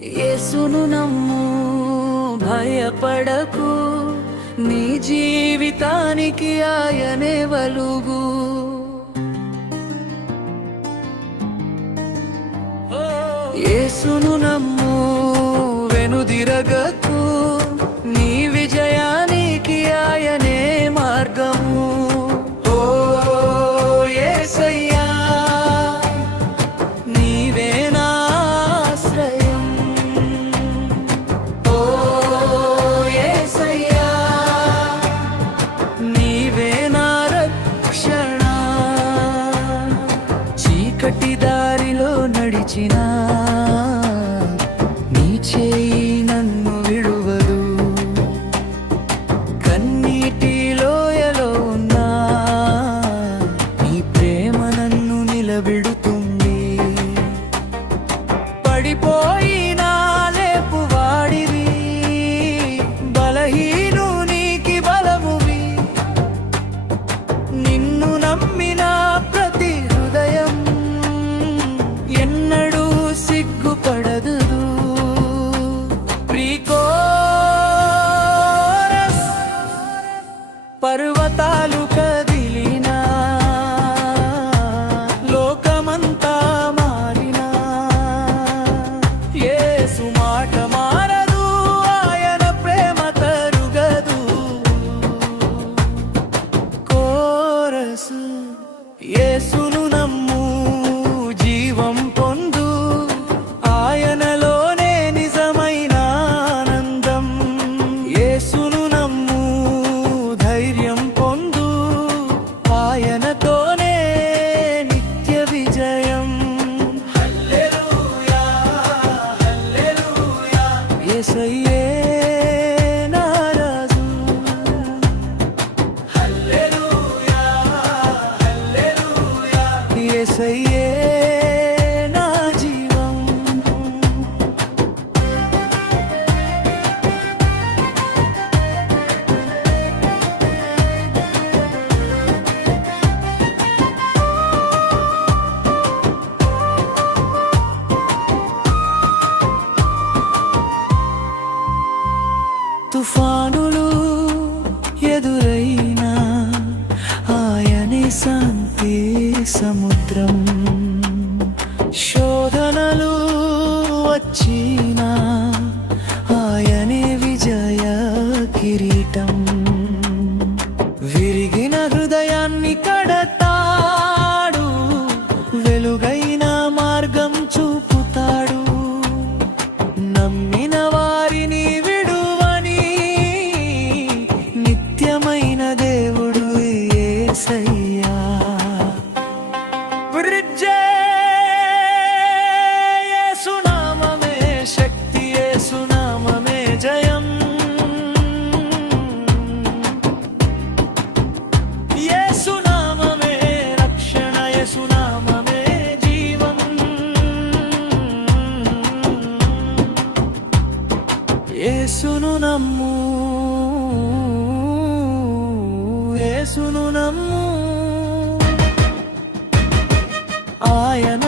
యేసును నమ్ము, భయపడకు, నీ జీవితానికి ఆయనే వెలుగు. యేసును నమ్ము, వెనుదిరగకు, నీ విజయానికి ఆయనే మార్గము. ఓ యేసయ్యా, నీవే నా ఆశ్రయం. ఓ యేసయ్యా, నీవే నా రక్షణ. చీకటి దారిలో నడిచినా నీ చేయి నన్ను విడువదు. కన్నీటి లోయలో ఉన్నా నీ ప్రేమ నన్ను నిలబెడుతుంది. పడిపోయినా లేపువాడివి, బలహీనునికి బలమువి. నిన్ను నమ్మిన ప్రతి హృదయం ఎన్నడూ సిగ్గుపడదు. పర్వతాలు కదిలినా, లోకమంతా మారినా, యేసు మాట మారదు, ఆయన ప్రేమ తరుగదు. కోరసు, యేసును నమ్ము, జీవం పొందు, ఆయనలోనే నిజమైన ఆనందం. యేసును నమ్ము, ధైర్యం పొందు, ఆయనతోనే నిత్య విజయం. హల్లెలూయా, హల్లెలూయా, యేసయ్యే నా రాజు. హల్లెలూయా, హల్లెలూయా, యేసయ్యే నా జీవం. తుఫానులు ఎదురైనా ఆయనే శాంతి సముద్రం. శోధనలు వచ్చినా ఆయనే విజయ కిరీటం. విరిగిన హృదయాన్ని కడతాడు, వెలుగైన మార్గం చూపుతాడు. నమ్మిన వారిని విడువని నిత్యమైన దేవుడు యేసయ్యా. యేసు నామమే శక్తి, యేసు నామమే జయం. యేసు నామమే రక్షణ, యేసు నామమే జీవం. యేసును నమ్ము, యేసును నమ్ము, ఆయన